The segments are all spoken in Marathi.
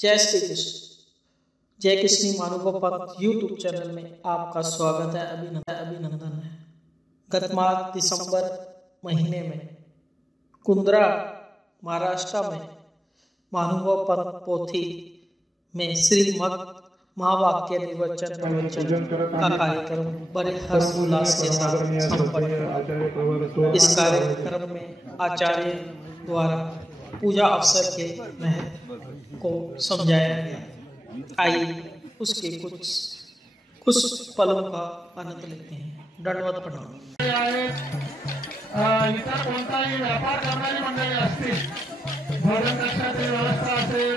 जय श्री कृष्ण। जय कृष्णी मानव पंथ यूट्यूब चैनल में आपका स्वागत है, अभिनंदन है। गत माह दिसंबर महीने में कुंद्रा महाराष्ट्र में महानुभव पंथ पोथी में श्रीमद् महावाक्य निर्वचन का कार्यक्रम बड़े हर्षोल्लास के साथ संपन्न। इस कार्यक्रम में आचार्य द्वारा पूजा अवसर के महत्व को समझाया गया। आइए उसके कुछ पलों का आनंद लेते हैं। दंडवत प्रणाम। इतर कोणताही व्यापार करणारी मंडळी असतील, भोजन कक्षाची व्यवस्था असेल,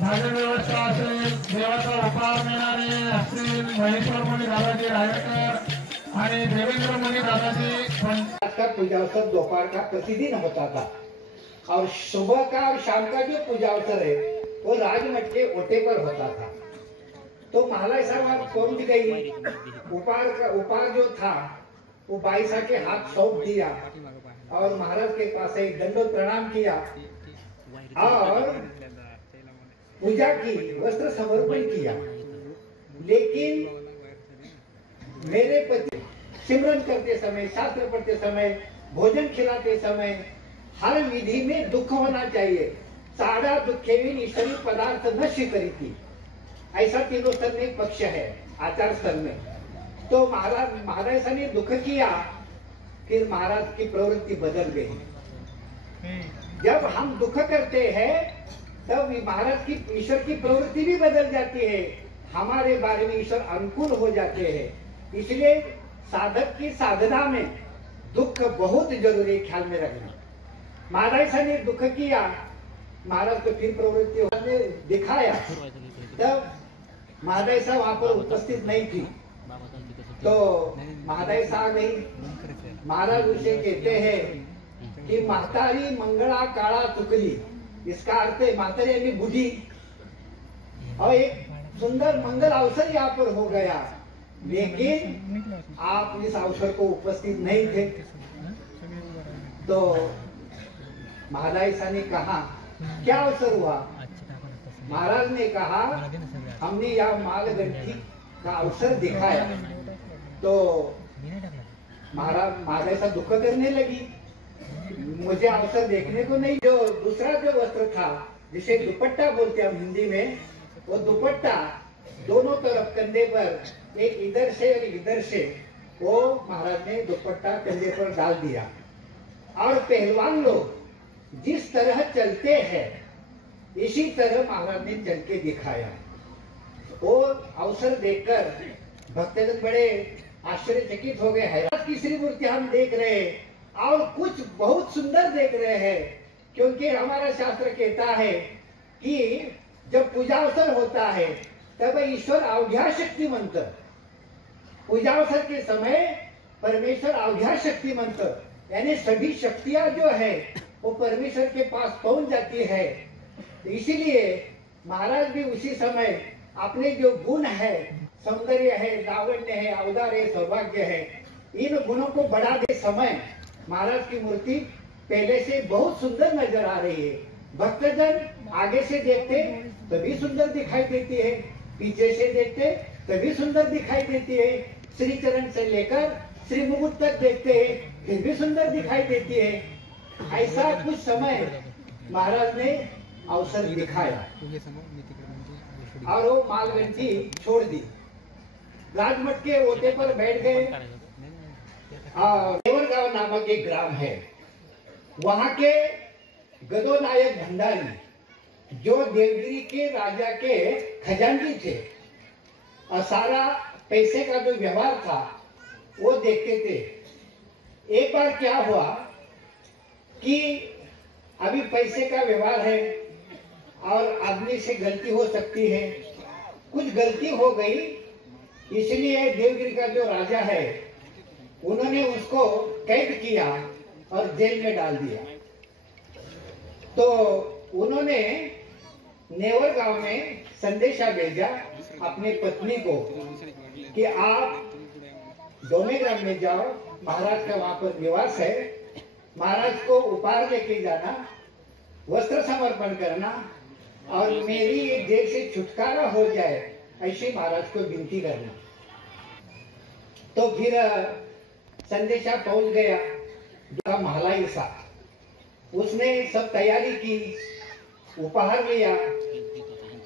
भाजन व्यवस्था असेल, देवाचा उपहार मिळणारे असतील, महेश्वर मुनी दादाजी रायकर आणि देवेंद्र मुनी दादाजी का पूजा अवसर दोपहर का प्रतिदिन होता था और सुबह का और शाम का जो पूजा अवसर है वो राजमठ के ओटे पर होता था। तो महाराज साहब पहुंच गई। उपहार जो था वो बाई साहब के हाथ सौंप दिया और महाराज के पास एक दंडोत प्रणाम किया और पूजा की, वस्त्र समर्पण किया। लेकिन मेरे पति सिमरन करते समय, शास्त्र पढ़ते समय, भोजन खिलाते समय हर विधि में दुख होना चाहिए। सारा दुखेविन ईश्वरी पदार्थ नश्य करीती, ऐसा तीनों स्तर में एक पक्ष है आचार स्तर में। तो महाराज ने दुख किया, फिर महाराज की प्रवृत्ति बदल गई। जब हम दुख करते हैं तब महाराज की, ईश्वर की प्रवृत्ति भी बदल जाती है, हमारे बारे में ईश्वर अनुकूल हो जाते हैं। इसलिए साधक की साधना में दुख बहुत जरूरी है, ख्याल में रखना। महाराज ने दुख किया, महाराज को फिर प्रवृत्ति ने दिखाया, तब महाराज साहब वहां पर उपस्थित नहीं थी। तो महाराज साहब गई। महाराज उसे कहते हैं कि महतारी मंगला काला चुकली, इसका अर्थ है महतारी यानी बूढ़ी। और एक सुंदर मंगल अवसर यहाँ पर हो गया, लेकिन आप इस अवसर को उपस्थित नहीं थे। तो महाराज साहब ने कहा क्या अवसर हुआ? महाराज ने कहा हमने यह मालगंठी का अवसर दिखाया। तो महाराज साहब दुख करने लगी, मुझे अवसर देखने को नहीं। जो दूसरा जो वस्त्र था, जिसे दुपट्टा बोलते हैं हम हिंदी में, वो दुपट्टा दोनों तरफ कंधे पर, एक इधर से और इधर से, वो महाराज ने दुपट्टा कंधे पर डाल दिया। और पहलवान लोग जिस तरह चलते हैं इसी तरह महाराज ने चल के दिखाया। वो अवसर देखकर भक्तजन बड़े आश्चर्यचकित हो गए। हैरान की श्री मूर्ति हम देख रहे हैं और कुछ बहुत सुंदर देख रहे हैं, क्योंकि हमारा शास्त्र कहता है कि जब पूजा अवसर होता है तब ईश्वर अवघा शक्तिमंत, पूजा अवसर के समय परमेश्वर अवघा शक्तिमंत, यानी सभी शक्तियां जो है वो परमेश्वर के पास पहुंच जाती है। इसीलिए महाराज भी उसी समय अपने जो गुण है, सौंदर्य है, लावण्य है, औदार्य है, सौभाग्य है, इन गुणों को बढ़ाते समय महाराज की मूर्ति पहले से बहुत सुंदर नजर आ रही है। भक्तजन आगे से देखते तभी सुंदर दिखाई देती है, पीछे से देखते तभी सुंदर दिखाई देती है, श्री चरण से लेकर श्री मुकुट तक देखते हैं फिर भी सुंदर दिखाई देती है। ऐसा कुछ समय महाराज ने अवसर दिखाया और वो मालगंठी छोड़ दी, राजमठ के ओटे पर बैठ गए। देवरगांव नामक एक ग्राम है, वहां के गदो नायक भंडारी जो देवगिरी के राजा के खजांची थे और सारा पैसे का जो व्यवहार था वो देखते थे। एक बार क्या हुआ कि अभी पैसे का व्यवहार है और आदमी से गलती हो सकती है, कुछ गलती हो गई, इसलिए देवगिरी का जो राजा है उन्होंने उसको कैद किया और जेल में डाल दिया। तो उन्होंने नेवर गांव में संदेशा भेजा अपनी पत्नी को कि आप डोमेग्राम में जाओ, महाराज का वहां पर निवास है, महाराज को उपहार लेके जाना, वस्त्र समर्पण करना और मेरी ये जेल से छुटकारा हो जाए, ऐसी महाराज को विनती करना। तो फिर संदेशा पहुंच गया महलाई सा, उसने सब तैयारी की, उपहार लिया,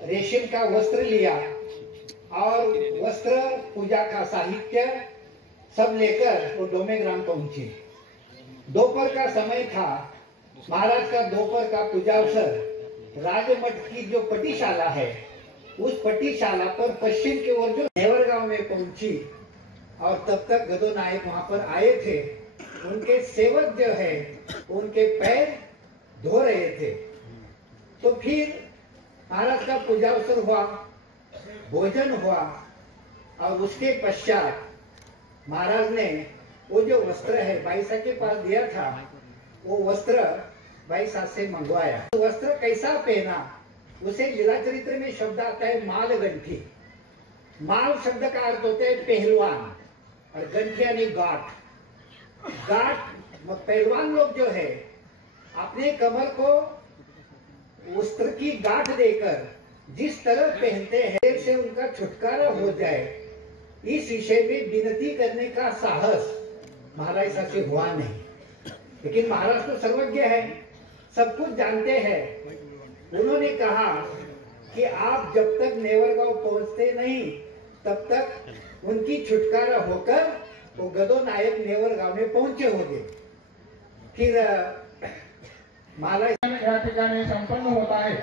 रेशम का वस्त्र लिया और वस्त्र, पूजा का साहित्य सब लेकर वो डोमेग्राम पहुंची। दोपहर का समय था, महाराज का दोपहर का पूजा अवसर। राजमठ की जो पटीशाला है, उस पटीशाला पर पश्चिम की ओर जो नेवरगांव में पहुंची और तब तक गदो नायक वहां पर आए थे। उनके सेवक जो है उनके पैर धो रहे थे। तो फिर महाराज का पूजा अवसर हुआ, भोजन हुआ और उसके पश्चात महाराज ने वो जो वस्त्र है भाई साहब के पास दिया था, वो वस्त्र भाई साहब से मंगवाया। तो वस्त्र कैसा पहना, उसे लीला चरित्र में शब्द आता है माल गंठी। माल शब्द का अर्थ होता है पहलवान और गंठी यानी गांठ। पहलवान लोग जो है अपने कमर को वस्त्र की गांठ देकर जिस तरह पहनते हैं से उनका छुटकारा हो जाए, इस विषय में विनती करने का साहस महाराज साहब से हुआ नहीं। लेकिन महाराज तो सर्वज्ञ है, सब कुछ जानते हैं। उन्होंने कहा कि आप जब तक नेवरगांव पहुंचते नहीं तब तक उनकी छुटकारा होकर वो गदो नायक नेवरगांव में पहुंचे होंगे। फिर महाराज या ठिकाणी संपन्न होत आहे।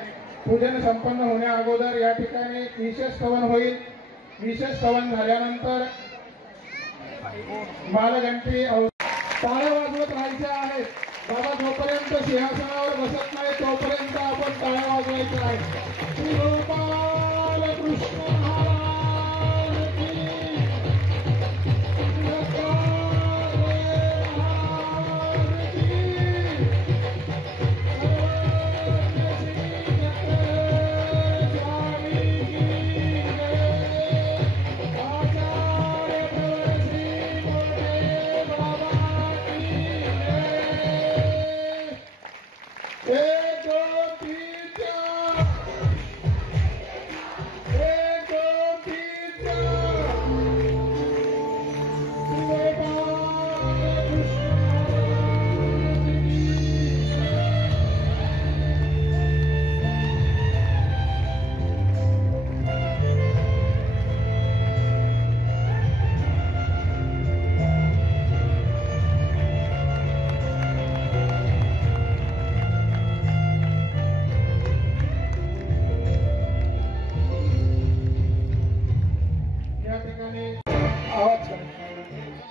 पूजन संपन्न होण्या अगोदर या ठिकाणी विशेष स्तवन होईल। विशेष स्तवन झाल्यानंतर मालगंठी टाळ्या वाजवत राहायच्या आहेत। बाबा जोपर्यंत सिंहासनावर बसत नाही तोपर्यंत आपण टाळ्या वाजवायच्या आहेत। श्री गोपाल कृष्ण महाराज की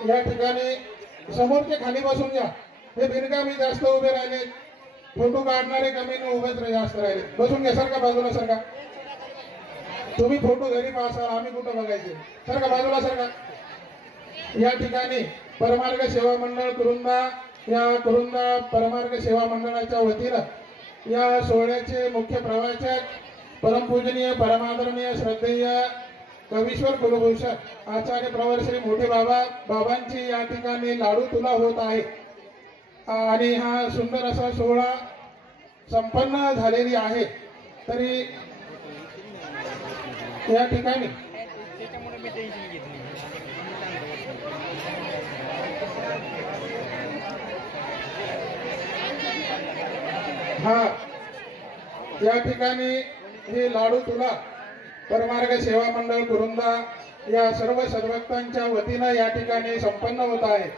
या ठिकाणी समोरचे खाली बसून घ्या। हे बिनकामी जास्त उभे राहिले, फोटो काढणारे कमी उभेच जास्त राहिले। बसून घ्या, सारखा बाजूला सारखा। तुम्ही फोटो घरी पाहसाल, आम्ही कुठं बघायचे? सारखा बाजूला सारखा। या ठिकाणी परमार्ग सेवा मंडळ कुरुंदा, या कुरुंदा परमार्ग सेवा मंडळाच्या वतीनं या सोहळ्याचे मुख्य प्रवाचक परमपूजनीय परमादरणीय श्रद्धेय कवीश्वर कुलभूषण आचार्य प्रवर श्री मोठे बाबांची या ठिकाणी लाडू तुला होत आहे। आणि हा सुंदर असा सोहळा संपन्न झालेली आहे। तरी या ठिकाणी या ठिकाणी हे लाडू तुला परमार्ग सेवा मंडळ कुरुंदा या सर्व सद्भक्तांच्या वतीनं या ठिकाणी संपन्न होत आहे।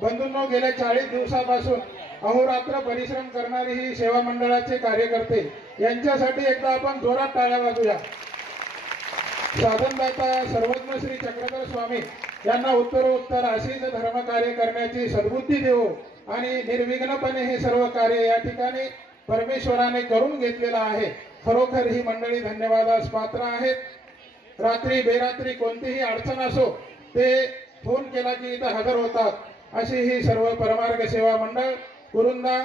बंधूंनो, गेल्या 40 दिवसापासून अहोरात्र परिश्रम करणारी ही सेवा मंडळाचे कार्यकर्ते, यांच्यासाठी एकदा आपण जोरात टाळ्या वाजूया। साधनदाता सर्वज्ञ श्री चक्रधर स्वामी यांना उत्तरोत्तर अशीच धर्मकार्य करण्याची सद्बुद्धी देवो आणि निर्विघ्नपणे हे सर्व कार्य या ठिकाणी परमेश्वराने करून घेतलेलं आहे। खरोखर ही मंडळी धन्यवादास पात्र आहेत। रात्री बेरात्री कोणतीही अडचण असो ते फोन केला की इथं हजर होतात। अशी ही सर्व परमार्ग सेवा मंडळ कुरुंदा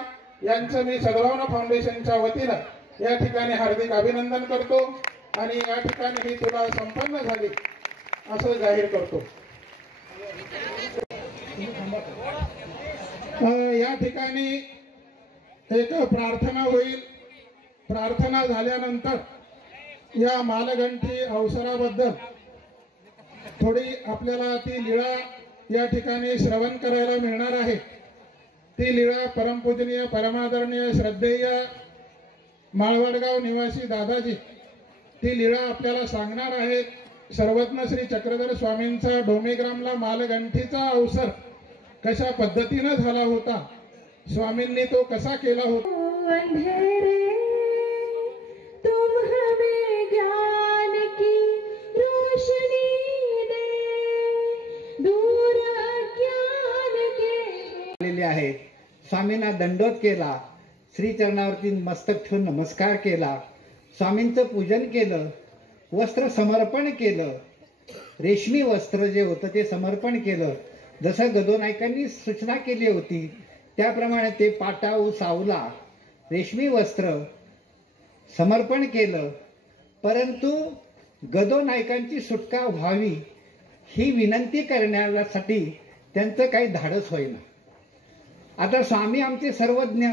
यांचं मी सद्भावना फाउंडेशनच्या वतीनं या ठिकाणी हार्दिक अभिनंदन करतो आणि या ठिकाणी ही तुला संपन्न झाली असं जाहीर करतो। या ठिकाणी एक प्रार्थना होईल। प्रार्थना झाल्यानंतर या मालगंठी अवसराबद्दल थोडी आपल्याला ती लीळा या ठिकाणी श्रवण करायला मिळणार आहे। ती लीळा परमपूजनीय परमादरणीय श्रद्धेय माळवडगाव निवासी दादाजी ती लीळा आपल्याला सांगणार आहेत। सर्वज्ञ श्री चक्रधर स्वामींचा डोमेग्रामला मालगंठीचा अवसर कशा पद्धतीने झाला होता, स्वामींनी तो कसा केला होता। अंधेरे तुम हमें ज्ञान की रोशनी दे, दूर अज्ञान के आहे। स्वामींना दंडोत केला, श्री चरणावरती मस्तक ठेवून नमस्कार केला, स्वामींचं पूजन केलं, वस्त्र समर्पण केलं, रेशमी वस्त्र जे होतं ते समर्पण केलं। जसं गदोनायकांनी सूचना केली होती त्याप्रमाणे ते पाटाऊ सावला रेशमी वस्त्र समर्पण केलं। परंतु गदोनायकांची सुटका व्हावी ही विनंती करण्यासाठी त्यांचं काही धाडस होईना। आता स्वामी आमचे सर्वज्ञ,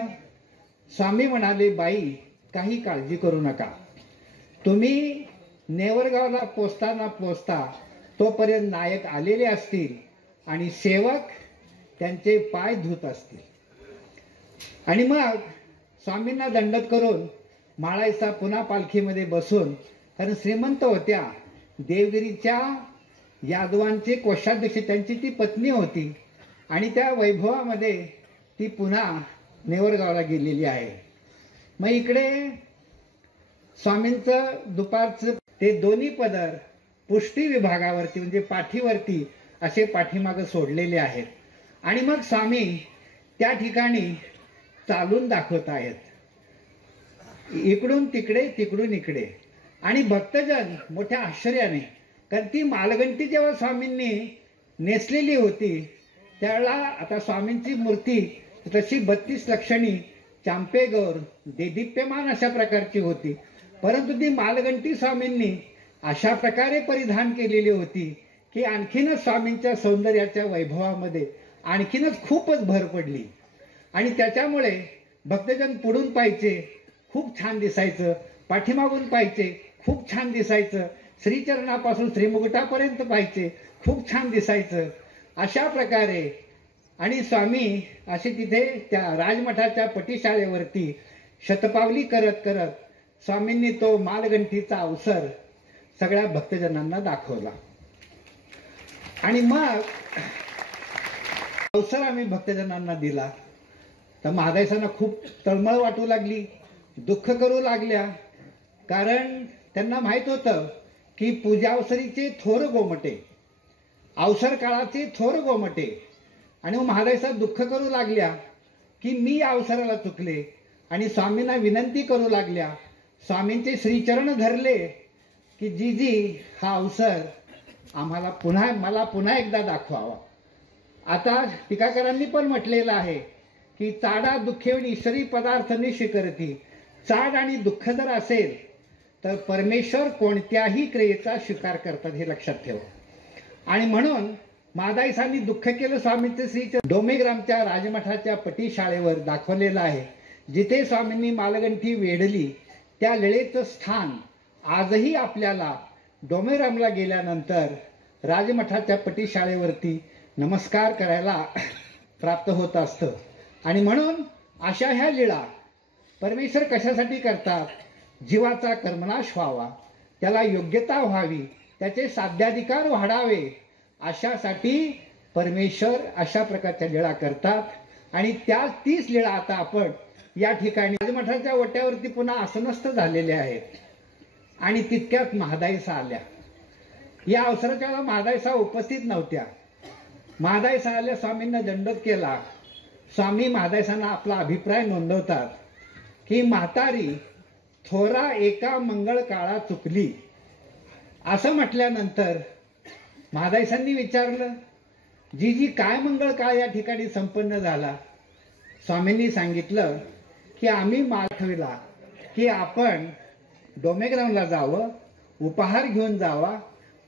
स्वामी म्हणाले, बाई काही काळजी करू नका, तुम्ही नेवरगावला पोचता तोपर्यंत नायक आलेले असतील आणि सेवक त्यांचे पाय धुत असतील। आणि मग स्वामींना दंडत करून माळायचा पुन्हा पालखीमध्ये बसून, कारण श्रीमंत होत्या, देवगिरीच्या यादवांचे कोषाध्यक्ष त्यांची ती पत्नी होती आणि त्या वैभवामध्ये ती पुन्हा नेवरगावला गेलेली आहे। मग इकडे स्वामींचं दुपारचं ते दोन्ही पदर पुष्टी विभागावरती म्हणजे पाठीवरती असे पाठीमागे सोडलेले आहेत आणि मग स्वामी त्या ठिकाणी चालून दाखवत आहेत, इकडून तिकडे तिकडून इकडे। आणि भक्तजन मोठ्या आश्चर्याने, कारण ती मालगंटी जेव्हा स्वामींनी नेसलेली होती त्यावेळेला आता स्वामींची मूर्ती तशी 32 लक्षणी चांपेगौर देदीप्यमान अशा प्रकारची होती, परंतु ती मालगंटी स्वामींनी अशा प्रकारे परिधान केलेली होती की आणखीनच स्वामींच्या सौंदर्याच्या वैभवामध्ये आणखीनच खूपच भर पडली। आणि त्याच्यामुळे भक्तजन पुढून पाहिजे खूप छान दिसायचं, पाठीमागून पाहिजे खूप छान दिसायचं, श्रीचरणापासून श्रीमुकुटापर्यंत पाहिजे खूप छान दिसायचं, अशा प्रकारे। आणि स्वामी असे तिथे त्या राजमठाच्या पटीशाळेवरती शतपावली करत करत स्वामींनी तो मालगंठीचा अवसर सगळ्या भक्तजनांना दाखवला। आणि मग अवसर आम्ही भक्तजनांना दिला तर महादायसांना खूप तळमळ वाटू लागली, दुःख करू लागल्या, कारण त्यांना माहित होतं की पूजावसरीचे थोर गोमटे, अवसर काळाचे थोर गोमटे। आणि मग महादायसा दुःख करू लागल्या की मी या अवसराला चुकले आणि स्वामींना विनंती करू लागल्या, स्वामींचे श्रीचरण धरले की जीजी हा अवसर आम्हाला मला पुन्हा एकदा दाखवावा। आता टीकाकारांनी पण म्हटलेलं आहे की चाडा दुःखेवून ईश्वरी पदार्थ निशिकरती, चाड आणि दुःख जर असेल तर परमेश्वर कोणत्याही क्रियेचा स्वीकार करतात, हे लक्षात ठेवा। आणि म्हणून मादाईसांनी दुःख केलं स्वामींचे श्रीचरण डोमेग्रामच्या राजमठाच्या पटीशाळेवर दाखवलेलं आहे, जिथे स्वामींनी मालगंठी वेढली त्या लीळेचं स्थान आजही आपल्याला डोमेग्रामला गेल्यानंतर राजमठाच्या पटीशाळेवरती नमस्कार करायला प्राप्त होत असतं। आणि म्हणून अशा ह्या लीळा परमेश्वर कशासाठी करतात, जीवाचा कर्मनाश व्हावा, त्याला योग्यता व्हावी, त्याचे साध्याधिकार वाढावे, अशासाठी परमेश्वर अशा प्रकारच्या लीळा करतात। आणि त्या 30 लीळा आता आपण या ठिकाणी राजमठाच्या ओट्यावरती पुन्हा आसनस्थ झालेले आहेत। आणि तितक्यात महादाईसा आल्या। या अवसराच्या वेळेला महादाईसा उपस्थित नव्हत्या। महादाईसा आल्या, स्वामींना दंडोत केला। स्वामी महादाईसांना आपला अभिप्राय नोंदवतात की म्हातारी थोरा एका मंगळ काळा चुकली, असं म्हटल्यानंतर महादाईसांनी विचारलं, जीजी काय मंगळ काळ या ठिकाणी संपन्न झाला। स्वामींनी सांगितलं की आम्ही माठविला की आपण डोमेग्रामला जावं, उपहार घेऊन जावा,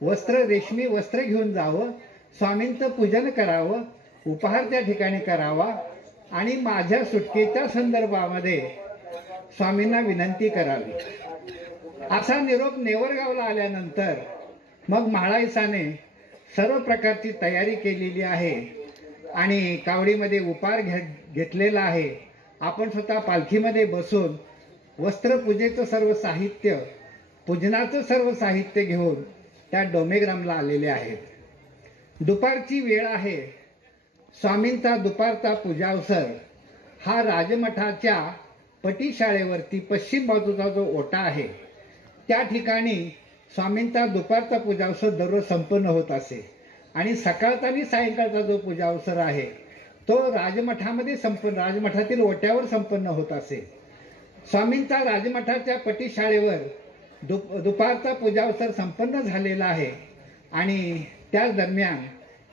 रेशमी वस्त्र घेऊन जावं, स्वामींचं पूजन करावं, उपहार त्या ठिकाणी करावा। आणि माझ्या सुटकेच्या संदर्भामध्ये स्वामींना विनंती करावी. असा निरोप नेवरगावला आल्यानंतर मग म्हाळाईसाने सर्व प्रकारची तयारी केलेली आहे आणि कावडीमध्ये उपार घेतलेला आहे. आपण स्वतः पालखीमध्ये बसून वस्त्रपूजेचं सर्व साहित्य, पूजनाचं सर्व साहित्य घेऊन त्या डोमेग्रामला आलेले आहेत. दुपारची वेळ आहे. स्वामींचा दुपारचा पूजावसर हा राजमठाच्या पटीशाळेवरती पश्चिम बाजूचा जो ओटा आहे त्या ठिकाणी स्वामींचा दुपारचा पूजावसर दररोज संपन्न होत असे आणि सकाळचा आणि सायंकाळचा जो पूजावसर आहे तो राजमठामध्ये राजमठातील ओट्यावर संपन्न होत असे. स्वामींचा राजमठाच्या पटीशाळेवर दुपारचा पूजावसर संपन्न झालेला आहे आणि त्याच दरम्यान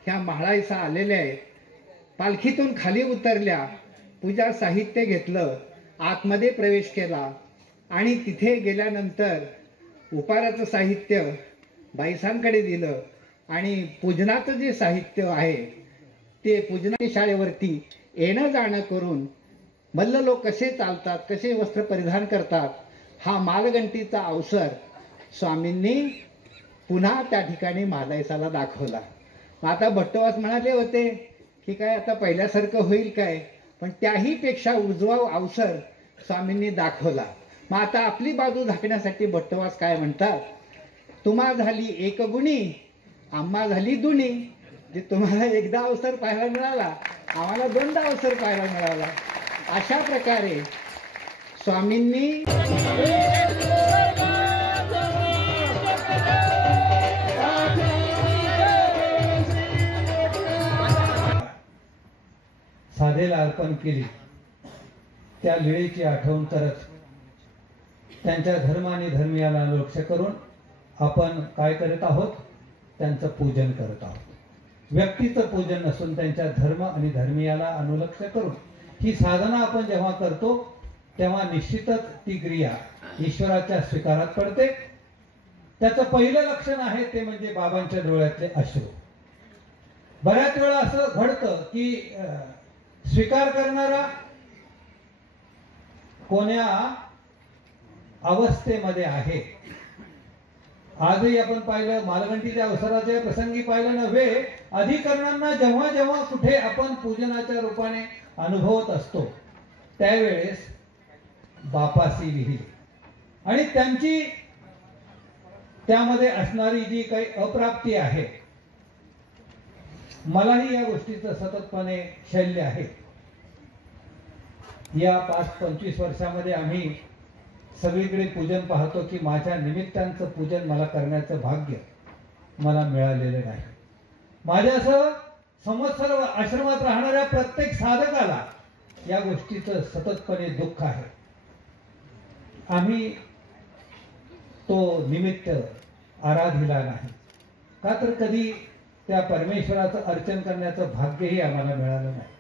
ह्या म्हाळाईसा आलेल्या आहेत. पालखीतून खाली उतरल्या, पूजा साहित्य घेतलं, आतमध्ये प्रवेश केला आणि तिथे गेल्यानंतर उपाराचं साहित्य बाईसांकडे दिलं आणि पूजनाचं जे साहित्य आहे ते पूजनाच्या शाळेवरती येणं जाणं करून मल्ल लोक कसे चालतात, कसे वस्त्र परिधान करतात हा मालगंटीचा अवसर स्वामींनी पुन्हा त्या ठिकाणी म्हाळाईसाला दाखवला. आता भट्टवास म्हणाले होते की काय आता पहिल्यासारखं होईल काय, पण त्याही पेक्षा उजवा अवसर स्वामींनी दाखवला. मग आता आपली बाजू झाकण्यासाठी भट्टवास काय म्हणतात, तुम्हा झाली एक गुणी आम्हा झाली दुनी. जे तुम्हाला एकदा अवसर पाहायला मिळाला, आम्हाला दोनदा अवसर पाहायला मिळाला. अशा प्रकारे स्वामींनी साधेला अर्पण केली. त्या लीळेची आठवण करत त्यांच्या धर्म आणि धर्मीयाला लक्ष करून आपण काय करत आहोत, त्यांचं पूजन करत आहोत. व्यक्तीचं पूजन नसून त्यांच्या धर्म आणि धर्मीयाला अनुलक्ष करून ही साधना आपण जेव्हा करतो तेव्हा निश्चितच ती क्रिया ईश्वराच्या स्वीकारात पडते. त्याचं पहिलं लक्षण आहे ते म्हणजे बाबांच्या डोळ्यातले अश्रू. बऱ्याच वेळा असं घडतं की स्वीकार करणारा कोण्या अवस्थेमध्ये आहे. आजही आपण पाहिलं, मालगंटीच्या अवसराच्या प्रसंगी पाहिलं नव्हे, अधिकरणांना जेव्हा जेव्हा कुठे आपण पूजनाच्या रूपाने अनुभवत असतो त्यावेळेस बापासी लिहिली आणि त्यांची त्यामध्ये असणारी जी काही अप्राप्ती आहे, मलाही या गोष्टीचं सततपणे शैल्य आहे. या 5-25 वर्षामध्ये आम्ही सगळीकडे पूजन पाहतो की माझ्या निमित्तांचं पूजन मला करण्याचं भाग्य मला मिळालेलं नाही. माझ्यासह संवत्सर आश्रमात राहणाऱ्या प्रत्येक साधकाला या गोष्टीचं सततपणे दुःख आहे. आम्ही तो निमित्त आराधिला नाही का, तर कधी त्या परमेश्वराचं अर्चन करण्याचं भाग्यही आम्हाला मिळालं नाही.